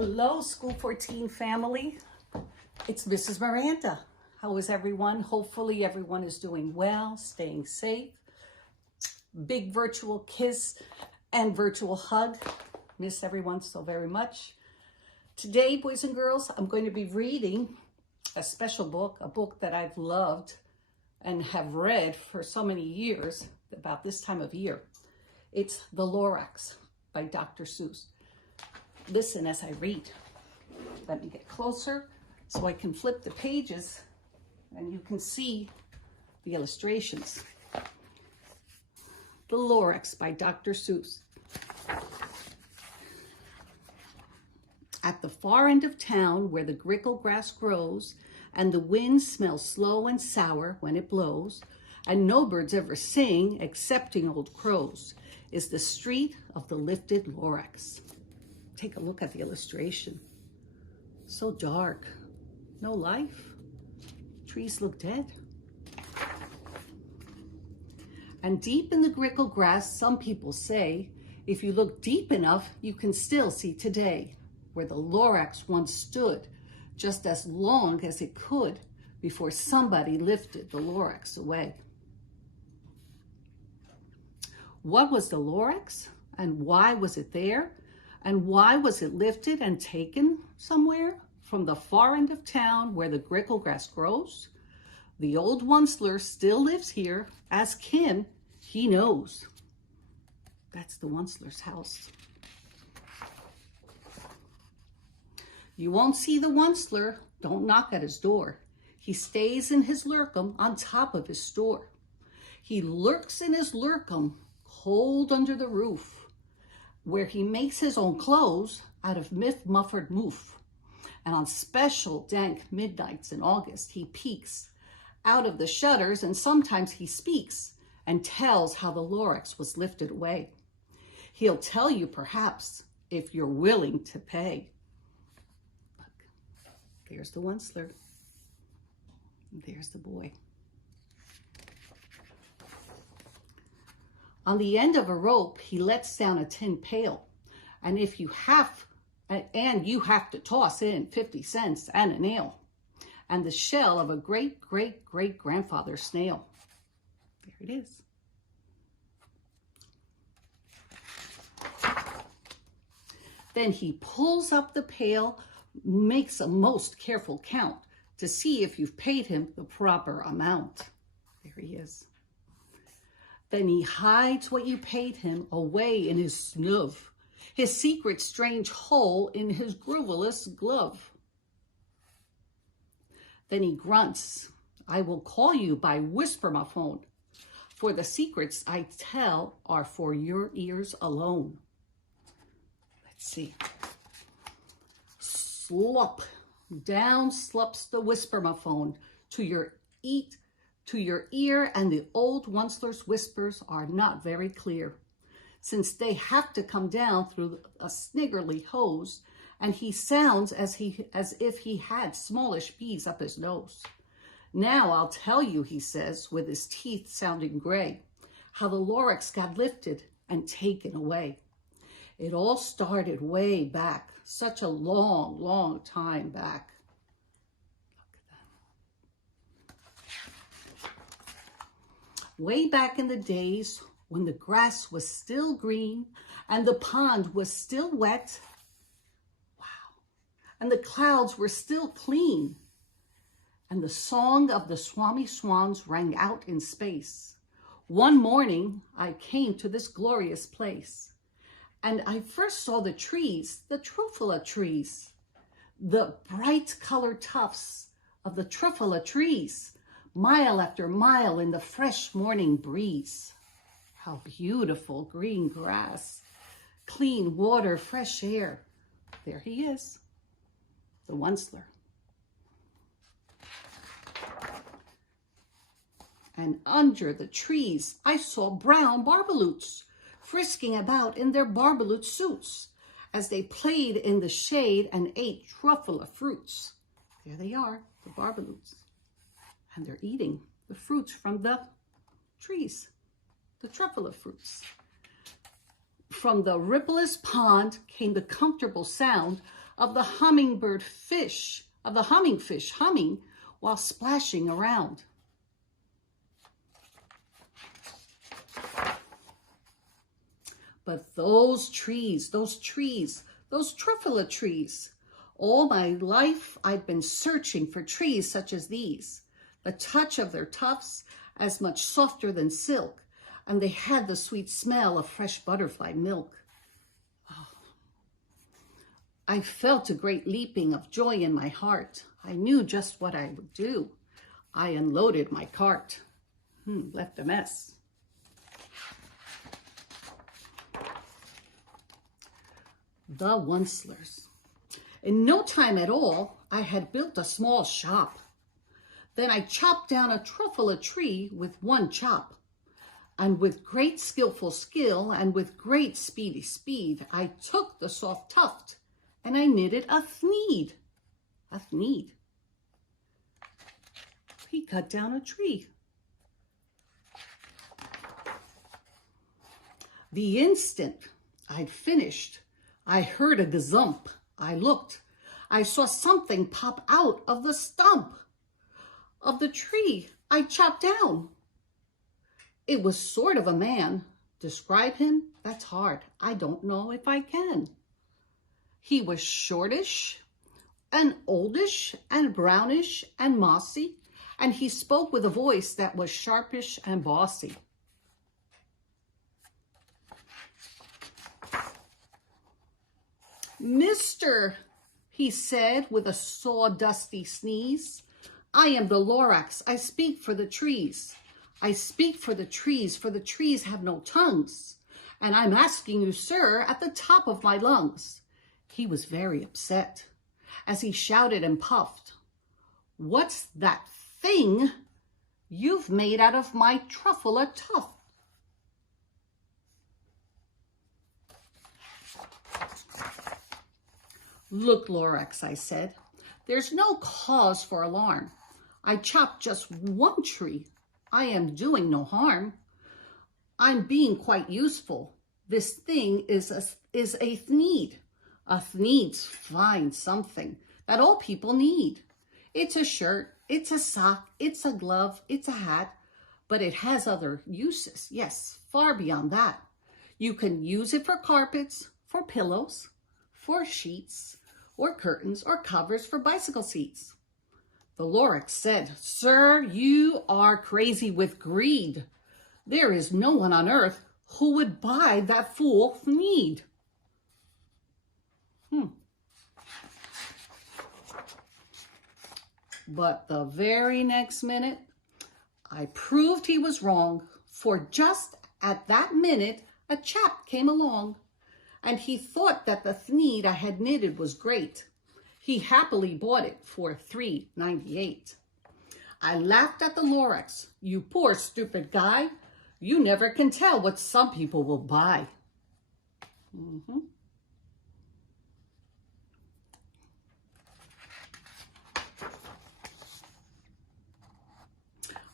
Hello, School 14 family. It's Mrs. Miranda. How is everyone? Hopefully everyone is doing well, staying safe. Big virtual kiss and virtual hug. Miss everyone so very much. Today, boys and girls, I'm going to be reading a special book, a book that I've loved and have read for so many years, about this time of year. It's The Lorax by Dr. Seuss. Listen as I read. Let me get closer so I can flip the pages and you can see the illustrations. The Lorax by Dr. Seuss. At the far end of town where the grickle grass grows and the wind smells slow and sour when it blows, and no birds ever sing excepting old crows, is the street of the lifted Lorax. Take a look at the illustration. So dark, no life. Trees look dead. And deep in the grickle grass, some people say, if you look deep enough, you can still see today, where the Lorax once stood, just as long as it could before somebody lifted the Lorax away. What was the Lorax, and why was it there? And why was it lifted and taken somewhere from the far end of town where the grickle grass grows? The old Onceler still lives here. Ask him, he knows. That's the Onceler's house. You won't see the Onceler. Don't knock at his door. He stays in his lurkum on top of his store. He lurks in his lurkum, cold under the roof, where he makes his own clothes out of muffled moof. And on special dank midnights in August, he peeks out of the shutters, and sometimes he speaks and tells how the Lorax was lifted away. He'll tell you perhaps if you're willing to pay. Look, there's the Onceler. There's the boy. On the end of a rope, he lets down a tin pail. And you have to toss in 50 cents and a nail and the shell of a great-great-great-grandfather snail. There it is. Then he pulls up the pail, makes a most careful count to see if you've paid him the proper amount. There he is. Then he hides what you paid him away in his snub, his secret strange hole in his grooveless glove. Then he grunts, I will call you by whisper-my-phone, for the secrets I tell are for your ears alone. Let's see. Slop, down slops the whisper-my-phone to your ear, and the old Onceler's whispers are not very clear, since they have to come down through a sniggerly hose, and he sounds as if he had smallish bees up his nose. Now I'll tell you, he says, with his teeth sounding gray, how the Lorax got lifted and taken away. It all started way back, such a long, long time back. Way back in the days when the grass was still green and the pond was still wet, wow, and the clouds were still clean, and the song of the Swami swans rang out in space. One morning, I came to this glorious place, and I first saw the trees, the truffula trees, the bright colored tufts of the truffula trees, mile after mile in the fresh morning breeze. How beautiful green grass, clean water, fresh air. There he is, the Onceler. And under the trees, I saw brown barbaloots frisking about in their barbaloot suits as they played in the shade and ate truffula fruits. There they are, the barbaloots. And they're eating the fruits from the trees, the truffula fruits. From the rippleless pond came the comfortable sound of the humming fish humming while splashing around. But those truffula trees, all my life I'd been searching for trees such as these. The touch of their tufts as much softer than silk, and they had the sweet smell of fresh butterfly milk. Oh. I felt a great leaping of joy in my heart. I knew just what I would do. I unloaded my cart. Left a mess. The Oncelers. In no time at all, I had built a small shop. Then I chopped down a truffula tree with one chop. And with great skillful skill and with great speedy speed, I took the soft tuft and I knitted a thneed. A thneed. He cut down a tree. The instant I'd finished, I heard a gazump. I looked. I saw something pop out of the stump of the tree I chopped down. It was sort of a man. Describe him? That's hard. I don't know if I can. He was shortish and oldish and brownish and mossy, and he spoke with a voice that was sharpish and bossy. Mister, he said with a sawdusty sneeze, I am the Lorax. I speak for the trees. I speak for the trees have no tongues. And I'm asking you, sir, at the top of my lungs. He was very upset as he shouted and puffed. What's that thing you've made out of my truffula tuft? Look, Lorax, I said, there's no cause for alarm. I chopped just one tree. I am doing no harm. I'm being quite useful. This thing is a thneed. A thneed's fine something that all people need. It's a shirt, it's a sock, it's a glove, it's a hat, but it has other uses. Yes, far beyond that. You can use it for carpets, for pillows, for sheets, or curtains, or covers for bicycle seats. The Lorax said, Sir, you are crazy with greed. There is no one on earth who would buy that fool thneed. But the very next minute, I proved he was wrong, for just at that minute, a chap came along, and he thought that the thneed I had knitted was great. He happily bought it for $3.98. I laughed at the Lorax. You poor stupid guy. You never can tell what some people will buy.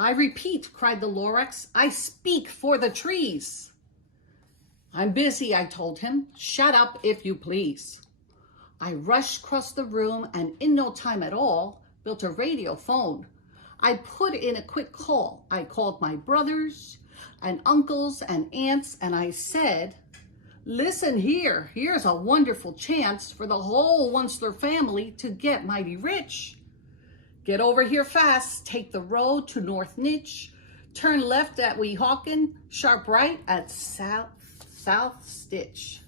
I repeat, cried the Lorax, I speak for the trees. I'm busy, I told him. Shut up, if you please. I rushed across the room and in no time at all, built a radio phone. I put in a quick call. I called my brothers and uncles and aunts and I said, listen here, here's a wonderful chance for the whole Onceler family to get mighty rich. Get over here fast, take the road to North Nitch, turn left at Weehawken, sharp right at South Stitch.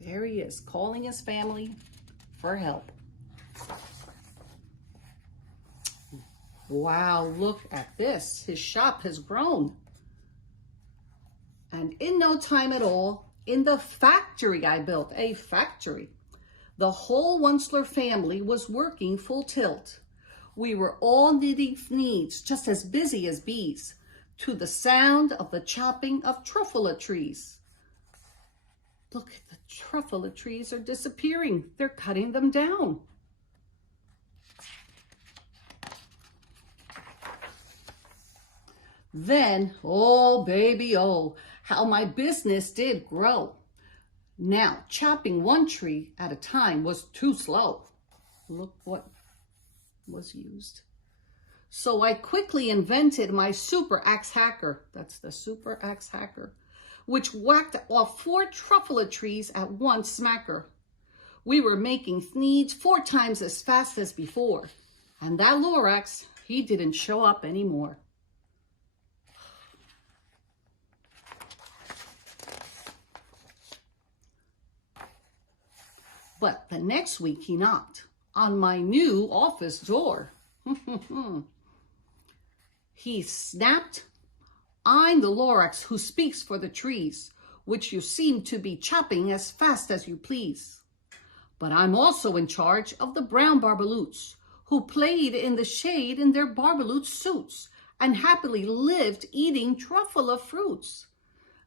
There he is, calling his family for help. Wow, look at this. His shop has grown. And in no time at all, in the factory I built, a factory, the whole Onceler family was working full tilt. We were all knitting thneeds, just as busy as bees, to the sound of the chopping of truffula trees. Look, the truffula trees are disappearing. They're cutting them down. Then, oh baby, oh, how my business did grow. Now, chopping one tree at a time was too slow. Look what was used. So I quickly invented my super axe hacker. That's the super axe hacker, which whacked off 4 truffula trees at one smacker. We were making sneeds 4 times as fast as before. And that Lorax, he didn't show up anymore. But the next week he knocked on my new office door. He snapped, "I'm the Lorax who speaks for the trees, which you seem to be chopping as fast as you please. But I'm also in charge of the brown barbaloots, who played in the shade in their barbaloot suits and happily lived eating truffula fruits.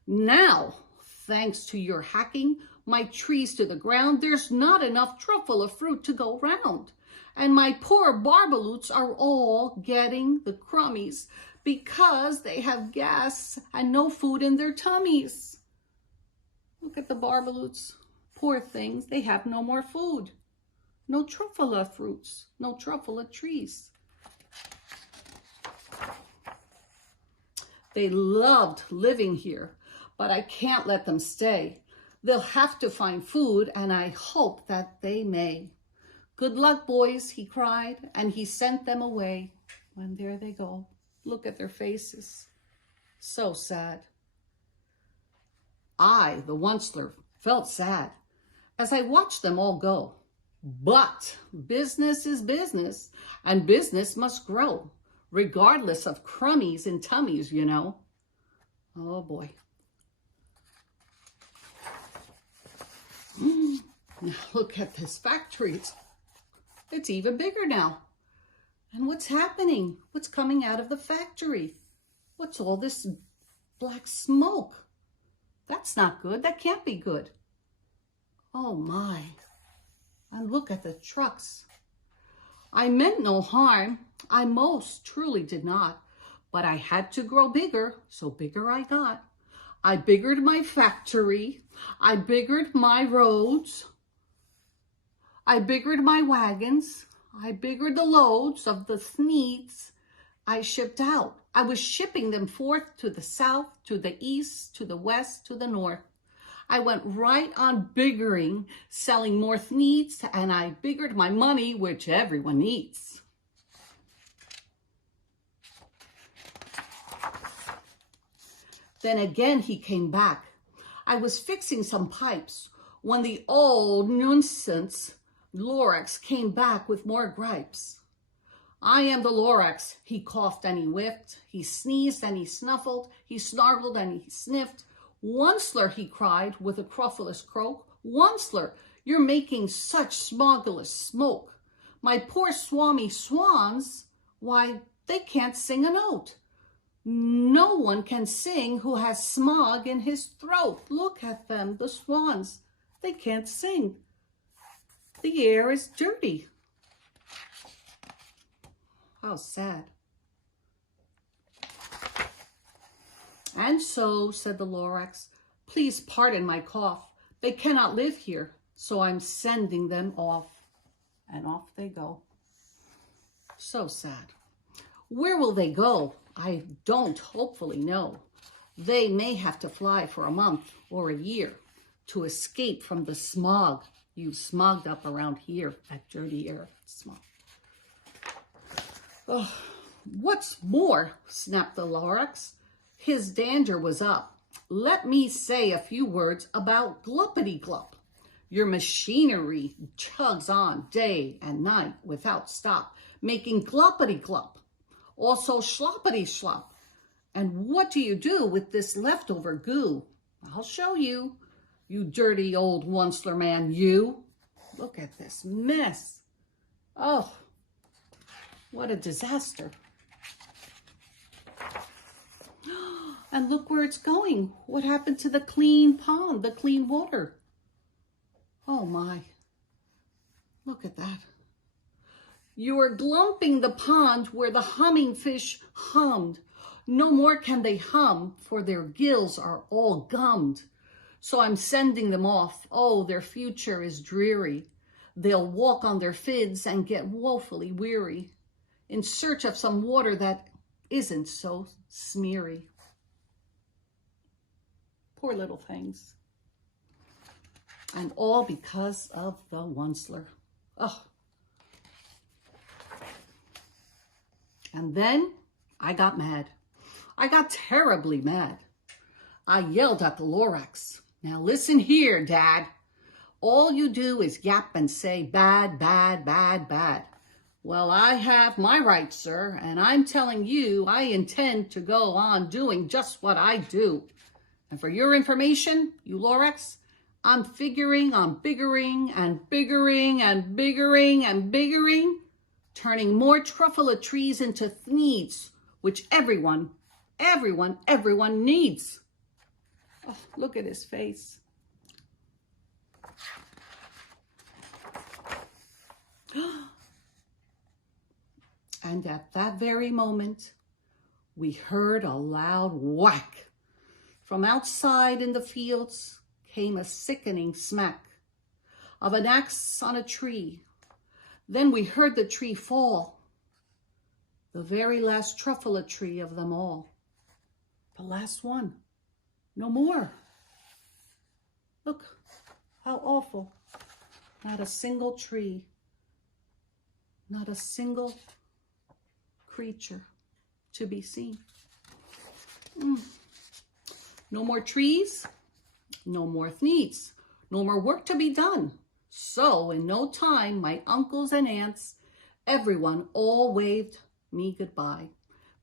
Now, thanks to your hacking my trees to the ground, there's not enough truffula fruit to go round. And my poor barbaloots are all getting the crummies because they have gas and no food in their tummies." Look at the barbaloots. Poor things, they have no more food. No truffula fruits, no truffula trees. They loved living here, but I can't let them stay. They'll have to find food, and I hope that they may. "Good luck, boys," he cried, and he sent them away. And there they go. Look at their faces. So sad. I, the Onceler, felt sad as I watched them all go. But business is business, and business must grow, regardless of crummies and tummies, you know. Oh boy. Now look at this factory. It's even bigger now. And what's happening? What's coming out of the factory? What's all this black smoke? That's not good. That can't be good. Oh my. And look at the trucks. I meant no harm. I most truly did not. But I had to grow bigger, so bigger I got. I biggered my factory. I biggered my roads. I biggered my wagons. I biggered the loads of the sneeds I shipped out. I was shipping them forth to the south, to the east, to the west, to the north. I went right on biggering, selling more sneeds, and I biggered my money, which everyone needs. Then again he came back. I was fixing some pipes when the old nuisance Lorax came back with more gripes. "I am the Lorax," he coughed and he whiffed. He sneezed and he snuffled. He snarled and he sniffed. "Onceler," he cried with a cruffulous croak. "Onceler, you're making such smogulous smoke. My poor swami swans, why, they can't sing a note. No one can sing who has smog in his throat. Look at them, the swans. They can't sing. The air is dirty." How sad. "And so," said the Lorax, "please pardon my cough. They cannot live here, so I'm sending them off." And off they go. So sad. Where will they go? I don't hopefully know. They may have to fly for a month or a year to escape from the smog you've smogged up around here at Dirty Air Smog. "Oh, what's more," snapped the Lorax, his danger was up, "let me say a few words about Gluppity-Glup. Your machinery chugs on day and night without stop, making Gluppity-Glup. Also Sloppity-Slop. And what do you do with this leftover goo? I'll show you, you dirty old Onceler man, you." Look at this mess. Oh, what a disaster. And look where it's going. What happened to the clean pond, the clean water? Oh my, look at that. "You are glumping the pond where the humming fish hummed. No more can they hum, for their gills are all gummed. So I'm sending them off. Oh, their future is dreary. They'll walk on their fids and get woefully weary in search of some water that isn't so smeary. Poor little things. And all because of the Onceler. Oh. And then I got mad. I got terribly mad. I yelled at the Lorax. Now listen here, Dad. All you do is yap and say bad, bad, bad, bad. Well, I have my rights, sir, and I'm telling you I intend to go on doing just what I do. And for your information, you Lorax, I'm figuring on biggering and biggering and biggering and biggering, turning more truffula trees into needs, which everyone needs. Oh, look at his face. And at that very moment, we heard a loud whack. From outside in the fields came a sickening smack of an axe on a tree. Then we heard the tree fall, the very last truffula tree of them all. The last one. No more. Look, how awful. Not a single tree. Not a single creature to be seen. No more trees, no more needs, no more work to be done. So in no time, my uncles and aunts, everyone all waved me goodbye.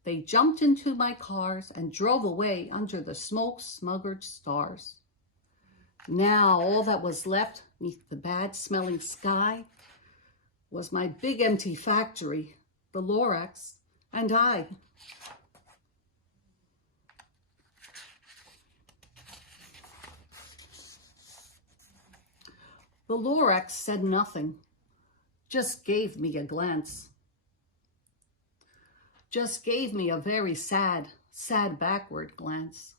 They jumped into my cars and drove away under the smoke-smuggered stars. Now all that was left neath the bad-smelling sky was my big empty factory, the Lorax, and I. The Lorax said nothing, just gave me a glance. Just gave me a very sad backward glance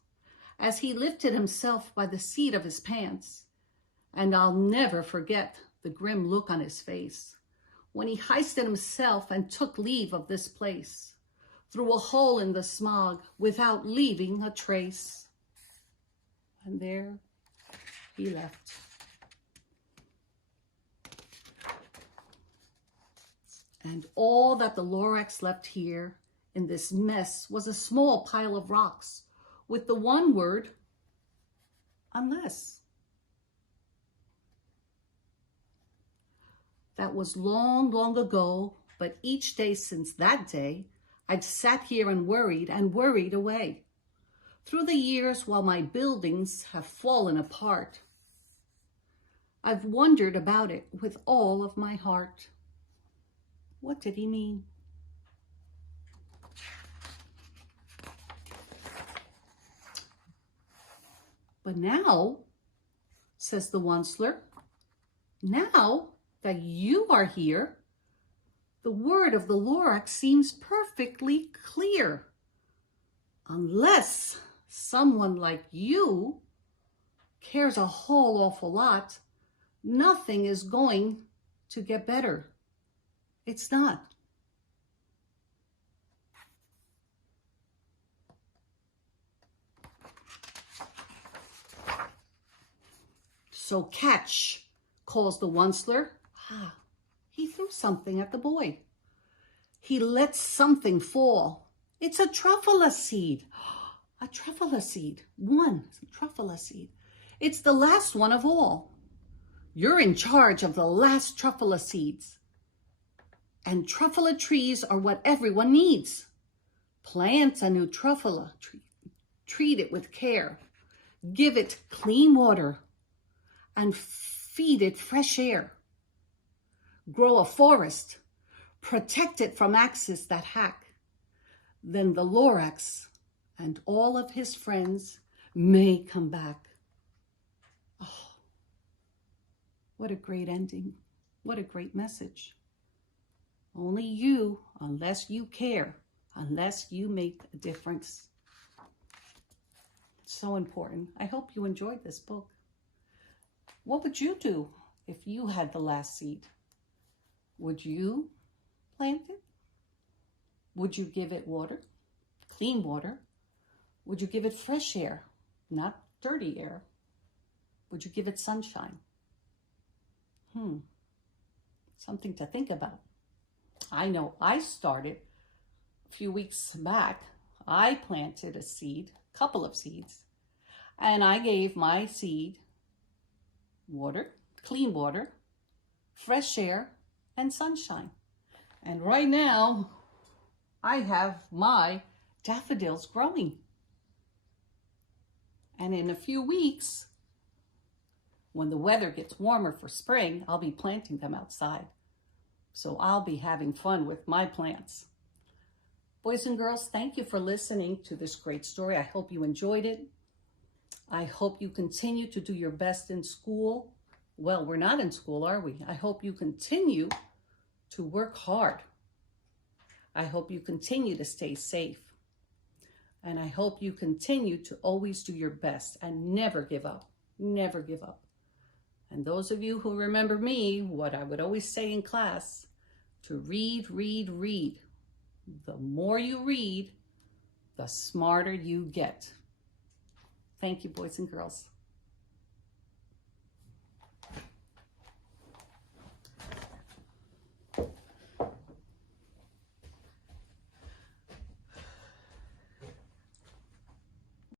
as he lifted himself by the seat of his pants. And I'll never forget the grim look on his face when he hoisted himself and took leave of this place through a hole in the smog without leaving a trace. And there he left. And all that the Lorax left here in this mess was a small pile of rocks with the one word, unless. That was long, long ago, but each day since that day, I've sat here and worried away. Through the years while my buildings have fallen apart, I've wondered about it with all of my heart. What did he mean? But now, says the Onceler, now that you are here, the word of the Lorax seems perfectly clear. Unless someone like you cares a whole awful lot, nothing is going to get better. It's not. So catch, calls the Onceler. He threw something at the boy. He let something fall. It's a truffula seed. A truffula seed. One truffula seed. It's the last one of all. You're in charge of the last truffula seeds. And truffula trees are what everyone needs. Plant a new truffula tree. Treat it with care. Give it clean water. And feed it fresh air. Grow a forest. Protect it from axes that hack. Then the Lorax and all of his friends may come back. Oh, what a great ending. What a great message. Only you, unless you care, unless you make a difference. So important. I hope you enjoyed this book. What would you do if you had the last seed? Would you plant it? Would you give it water? Clean water? Would you give it fresh air, not dirty air? Would you give it sunshine? Something to think about. I know I started a few weeks back. I planted a seed, a couple of seeds, and I gave my seed water, clean water, fresh air, and sunshine. And right now, I have my daffodils growing. And in a few weeks, when the weather gets warmer for spring, I'll be planting them outside. So I'll be having fun with my plants. Boys and girls, thank you for listening to this great story. I hope you enjoyed it. I hope you continue to do your best in school. Well, we're not in school, are we? I hope you continue to work hard. I hope you continue to stay safe. And I hope you continue to always do your best and never give up. Never give up. And those of you who remember me, what I would always say in class, to read, read, read. The more you read, the smarter you get. Thank you, boys and girls.